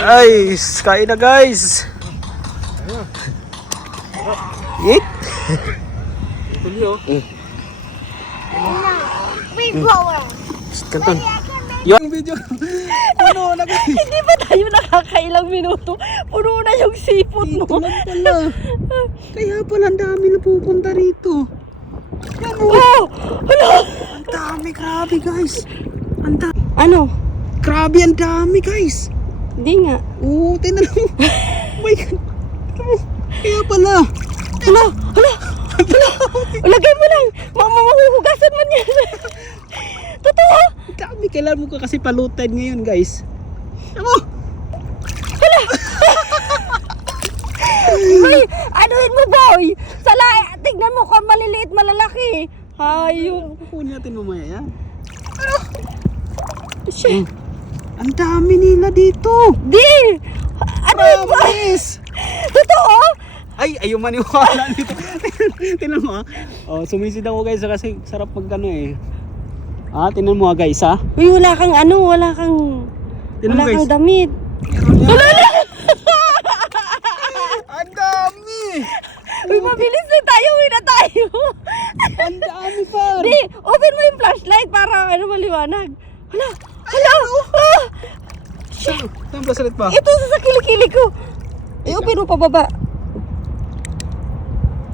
Guys, kain na guys. Eat. Kanton. Yung video. Puno na guys. Hindi ba tayo nakakailang minuto? Puno na yung sipot mo. Ito lang pala. Kaya pala ang dami na pupunta rito. Yan o. Oh! Ano? Ang dami, grabe guys. Ang dami. Ano? Grabe, ang dami guys. Hindi nga. Oo, tinan mo. Oh my God. Kaya pala. Hala! Hala! Hala! Lagay mo lang! Mahuhugasan mo niya! Totoo! Ang dami, kailan mo ka kasi palutan ngayon guys. Ano? Ay! Anuhin mo boy! Tignan mo kung maliliit malalaki! Hayop! Kukunin natin mamaya yan. Shit! Ang dami nila dito. Di! Anuhin mo! Promise. Totoo! Ay, ayaw maniwala nito. Tinan mo ah. Oh, sumisid ako guys kasi sarap pag ano eh. Ah, tinan mo ah guys ah. Uy, wala kang ano, wala kang damit. Ang dami. Uy, mabilis na tayo, uwi na tayo. Ang dami pa. Di, open mo yung flashlight para ano maliwanag. Hala, hala. Ah! Saan ba salit pa? Ito sa kilikili ko. Eh, open mo pababa.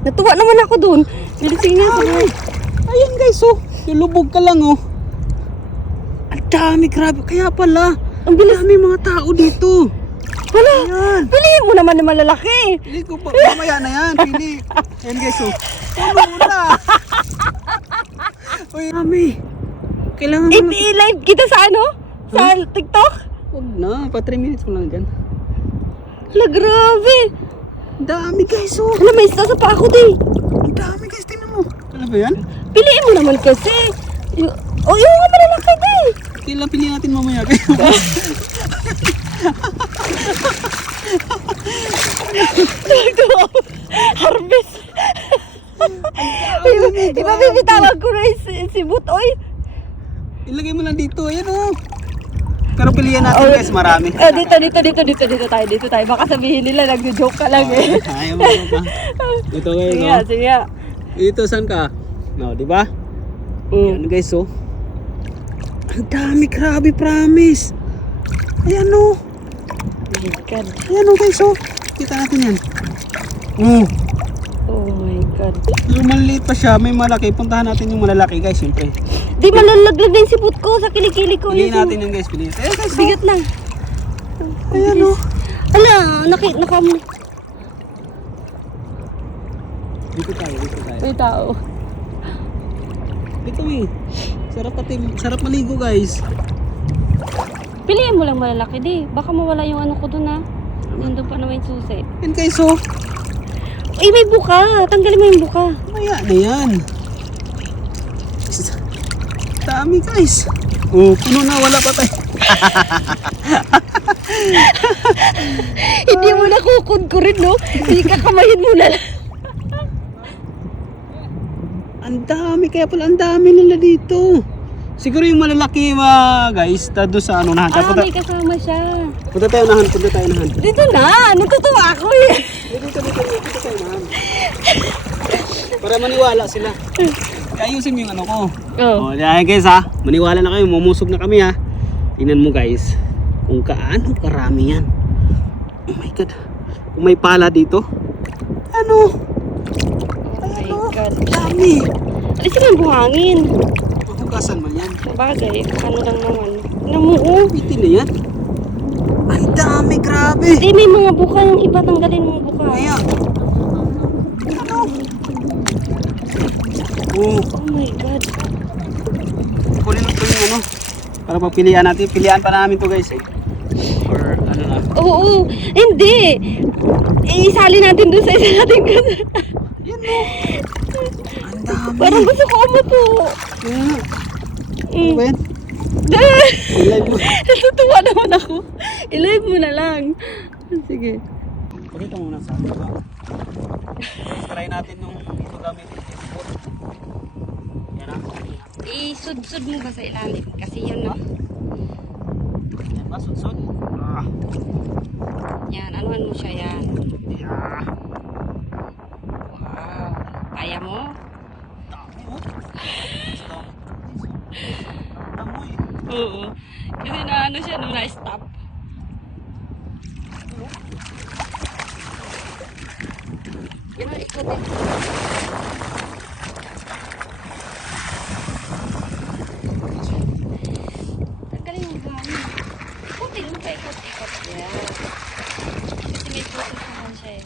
Natuwa naman ako dun. Bilisin nga sa mga. Ayan guys oh. Lulubog ka lang oh. Ang dami, grabe. Kaya pala. Ang bilis. Dami mga tao dito. Wala. Ayan. Piliin mo naman na malalaki. Pili ko pa. Mamaya na yan. Pili. Ayan guys oh. Ano muna? Uy, dami. Kailangan mo lang. I-live kita sa ano? Sa TikTok? Huwag na. Pa 3 minutes mo lang dyan. Hala, grabe. Ang dami guys oh. Hala, may isa sa pa ako di. Ang dami guys. Tingnan mo. Ano ba yan? Piliin mo naman kasi. Oh, yung mga malalaki di. Kailan pili natin mamaya guys. Harvest. Ibabibitawag ko na si Butoy. Ilagay mo lang dito. Ayan oh. Pero pilihan natin guys. Marami. Oh, dito tayo. Baka sabihin nila nagjo-joke ka lang eh. Ayaw mo pa. Ito guys Sige oh. nga, sige nga. Dito saan ka? No, di ba? Ayan guys oh. Ang dami, grabe, promise. Ayan oh. Oh my God. Ayan oh guys oh. Kita natin yan. Oh. Oh my God. Yung maliit pa siya, may malaki. Puntahan natin yung malalaki guys, siyempre. Di malalaglag din si But ko sa kilikili ko. Piliin natin yung guys, piliin. Eh guys, oh. Bigat lang. Ayan oh. Hala, Dito tayo. may tao. Dito eh. Sarap maligo guys. Piliin mo lang malalaki di. Baka mawala yung ano ko dun ha. Nandun pa naman yung susi. Yan guys oh. Ay, may buka. Tanggalin mo yung buka. Maya na yan. Dami guys. Oh, puno na, wala pa tayo. Hindi mo na kukudkurin no? Hindi kakamayin mo na lang. Ang dami, kaya pala ang dami nila dito. Siguro yung malalaki guys, doon sa ano nahan. Ah, may kasama siya. Punta tayo nahan. Dito na. Natutuwa ako eh. Dito tayo nahan. Para maniwala sila. Ayusin mo yung ano ko. Oh. Oh, yan guys ha. Maniwala na kayo, mamusog na kami ha. Tingnan mo guys. Kung kaano karami yan. Oh my God. Kung may pala dito. Ano? Oh my God. Dami. Alisin mo yung buhangin. Mahugasan man yan. Bagay, ano lang naman. Namuo. Bitin na yan. Ang dami, grabe. Hindi, may mga buka yung iba. Tanggalin mo yung buka. Kaya. Ano? Oh. Oh my God. Kunin mo ito yung ano. Para pagpilian natin. Pilihan pa namin to guys eh. Or ano na. Oo. Hindi. Isali natin doon sa isa natin. Yan mo. Ang dami. Parang gusto ko umupo. Kaya. Ano ba yan? Ah! I-live mo. Natutuwa naman ako. I-live mo na lang. Sige. Pakita mo muna sa akin ba? Try natin yung ito gamitin. Yan ah. Isud-sud mo ba sa ilalim? Kasi yun no. Yan Masudsod. Ah. Yan, anuhan mo siya yan. Yeah. Wow. Kaya mo? Dami mo. Amoy. Oo. Kasi na ano siya nung na-stop. Yan ang ikutin. Tanggalin yung hangin. Kunti lang pa ikot-ikot. Yan. Kasi may puso naman siya eh.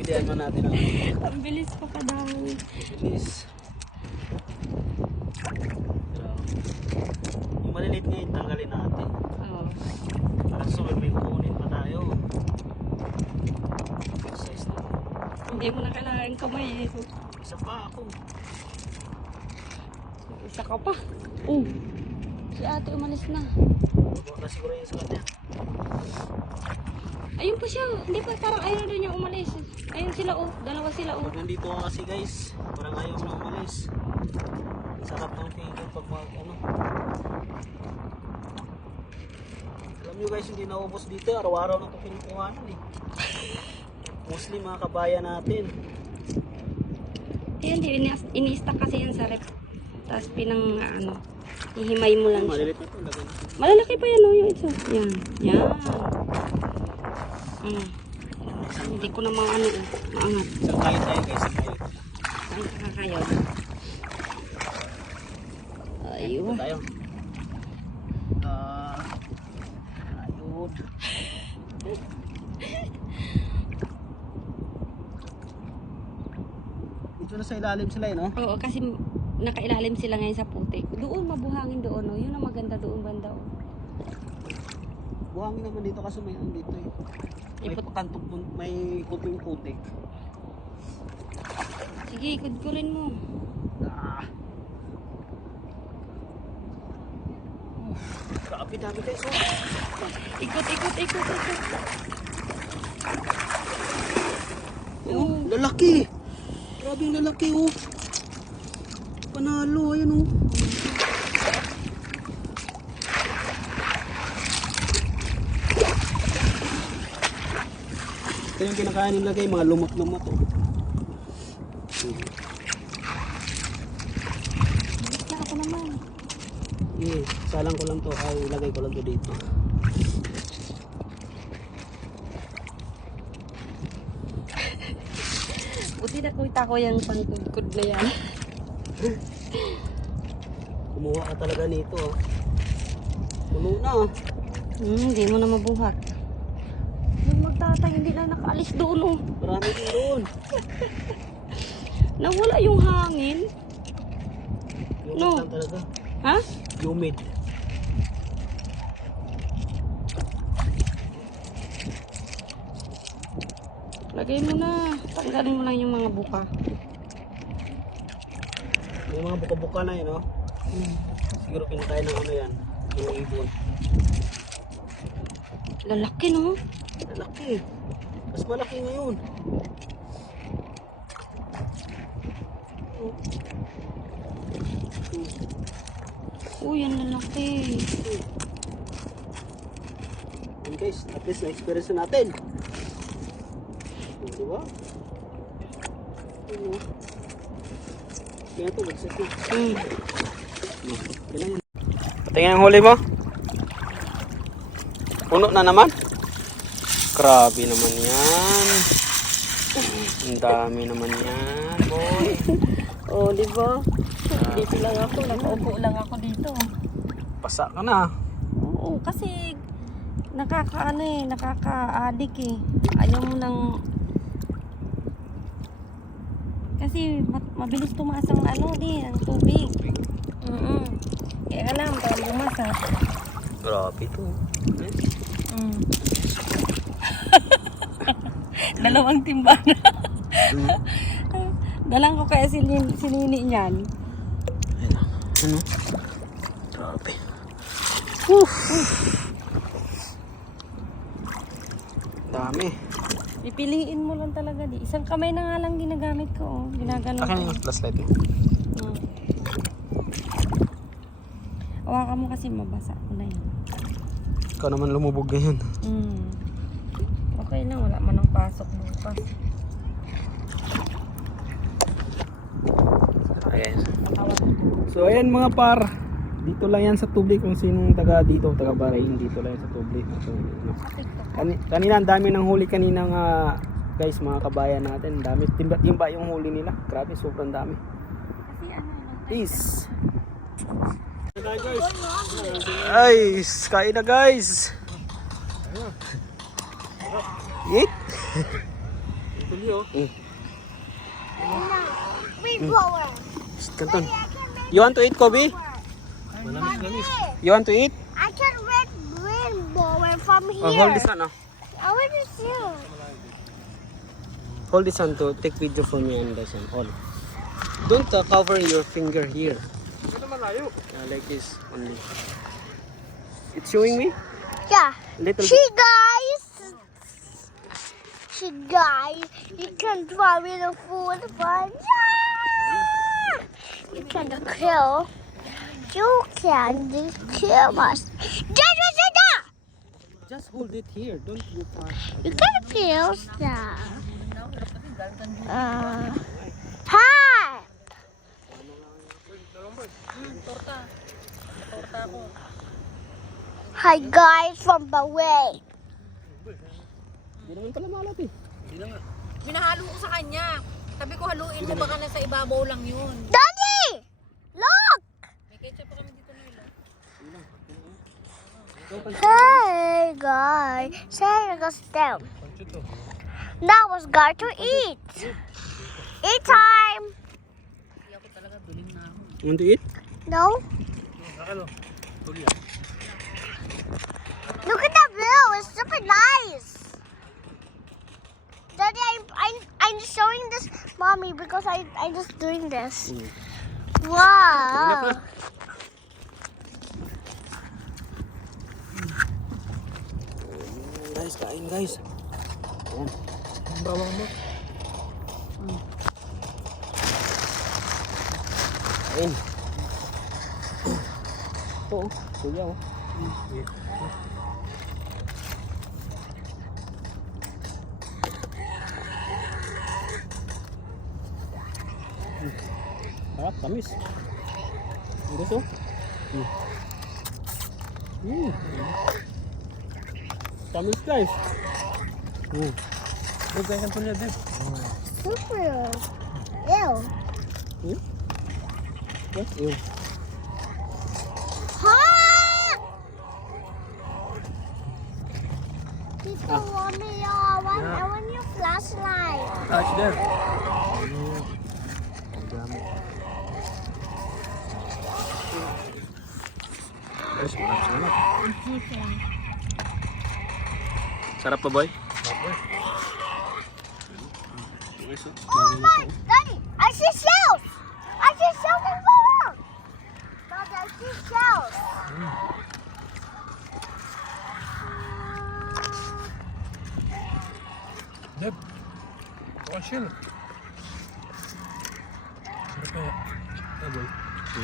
Bidihan mo natin ang Ang bilis pa kadami. bilis. Yung maliliit ngayon, tanggalin natin. Oo. Para susunod may kukunin pa tayo. Size na. Hindi mo na kailangan kamay eh. Isa pa ako. Isa ka pa. Oh. Si ate umalis na. Huwag na siguro yun sa kanya. Ayun pa siya. Hindi pa. Parang ayaw na niya umalis. Ayun sila oh. Dalawa sila oh. Pag nandito ako kasi guys, parang ayaw na umalis. Sarap ng tingin pag mag ano. Alam nyo guys, hindi naubos dito. Araw-araw na ito pinukuhanan eh. Mostly mga kabayan natin. Ayan, ini-stack kasi yan sa rep. Tapos pinang ano, ihimay mo lang siya. Malilit na ito. Lagay na. Malalaki pa yan oh, yung isa. Yan. Yan. Hindi ko na mga ano eh, maangat. Isang kayot tayo guys. Isang kayot. Saan ka kakayod? Ito Ayun. tayo. Ayun. Dito na sa ilalim sila eh, no? Oo, kasi nakailalim sila ngayon sa putik. Doon, mabuhangin doon. Oh. Yun ang maganda doon banda. Oh. Buhangin naman dito kasi may ano dito eh. May pakantong, may kunting putik. Sige, kudkurin mo. Ah. Grabe dami guys. Oh. Ikot. Oh, lalaki. Grabe yung lalaki oh. Panalo, ayun oh. Ito yung kinakain nila guys, mga lumot-lumot oh. Basta ako naman. Salang ko lang to, ay ilagay ko lang to dito. Buti nakita ko yung pangkudkud na yan. Kumuha ka talaga nito oh. Puno na oh. Hindi mo na mabuhat. Yung magtatay, hindi na nakaalis doon oh. Marami din doon. Nawala yung hangin. Humid No. lang talaga. Ha? Humid. Lagay mo na. Tanggalin mo lang yung mga buka. May mga buka-buka na yun oh. Siguro kinakain ng ano yan. Yung ibon. Lalaki no? Malaki. Mas malaki ngayon. Yan lalaki. And guys, at least na-experience na natin. Diba? Ano? Kaya ito, magset na. Patingin ang huli mo. Puno na naman. Grabe naman yan. Ang dami naman yan, boy. Oh, di ba? Dito lang ako. Nakaupo lang ako dito. Pasa ka na. Oo, kasi nakakaano eh, nakaka-addict eh. Ayaw mo nang kasi mabilis tumaas ang ano din, ang tubig. Kaya ka lang, parang bumasa. Grabe ito. Dalawang timba na. Dalang ko kaya sinini niyan. Ano? Grabe. Dami. Pipiliin mo lang talaga di. Isang kamay na nga lang ginagamit ko. Oh. Ginagano Akin ko. yung flashlight mo. Hawakan mo kasi mabasa ko na yan. Ikaw naman lumubog ngayon. Okay lang, wala man ang pasok bukas. Ayan. So ayan mga par. Dito lang yan sa tubig kung sinong taga dito, taga Bahrain, dito lang yan sa tubig. So, kanina ang dami ng huli kaninang guys, mga kabayan natin. Dami timba yung huli nila. Grabe, sobrang dami. Kasi ano, Peace. Guys, kain na guys. Eat. Kanton. You want to eat, Kobe? You want to eat? I can read rainbow from here. Hold this one. I want to see. Hold this one to take video for me and this one. Hold. Don't cover your finger here. Like this only. It's showing me? Yeah. Little She guys. You can throw me the food for yeah. You can kill. You can kill us. Just hold it here. Don't go far. You can kill stuff. Hi. Hi guys from the way. Hindi naman pala malat eh. Minahalo ko sa kanya. Sabi ko haluin mo, baka nasa ibabaw lang yun. Daddy! Look! May ketchup pa kami dito Noel. Hey guys, say us down. Now it's got to eat. Eat time. Hindi ako talaga duling na ako. You want to eat? No. Look at that view. It's super nice. Daddy, I'm showing this mommy because I'm just doing this. Wow. Guys, kain guys. Ayan. Ang bawang mo. Kain. Ito oh. Kuya oh. Sarap, tamis. Ang gusto. Tamis guys. Huwag kayo ng punya din. Super. Ew. Yes, ew. Hot! Tito, mommy, I want your flashlight. Touch there. Guys, sarap. Sarap pa boy? Oh my, Daddy, I see shells. I see shells in the wall. Daddy, I see shells. Deb, oh shell.